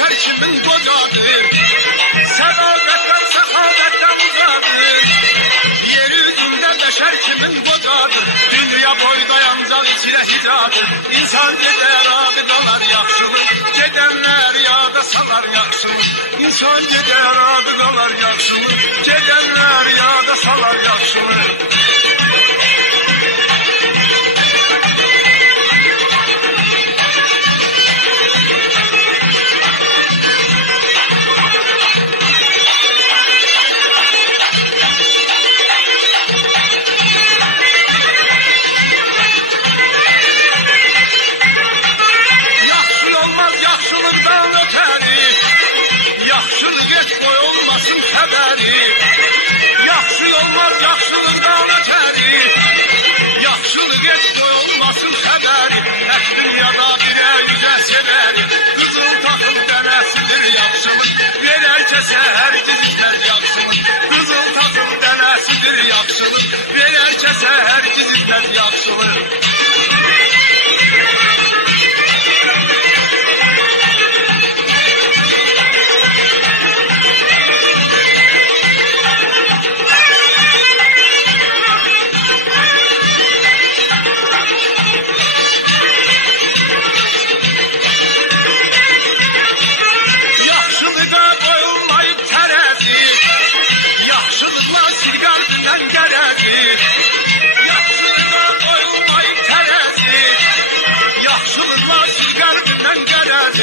beşer kimin kocadır? Sadaketten sehavetten uzadır. Yeryüzünde beşer kimin kocadır? Dünya boyda yancan içine hicadır. İnsan gider adı dolar yaxşılık, gedenler yada salar yaxşılık. İnsan gider adı dolar yaxşılık, gedenler yada salar yaxşılık. Yaxşılıqdan ötəri, yaxşılıq et qoy olmasın xəbəri. Yaxşı olmaz yaxşılıqdan ötəri, yaxşılıq et qoy olmasın xəbəri. Ək dünyada birə yüzə sevəri, qızıl taxıl dənəsidir yaxşılıq. Verər kəsər gizlər yaxşılıq, qızıl taxıl dənəsidir yaxşılıq. Verər kəsər gizlər yaxşılıq. Yaxşılıqla siqar bilən gələdi.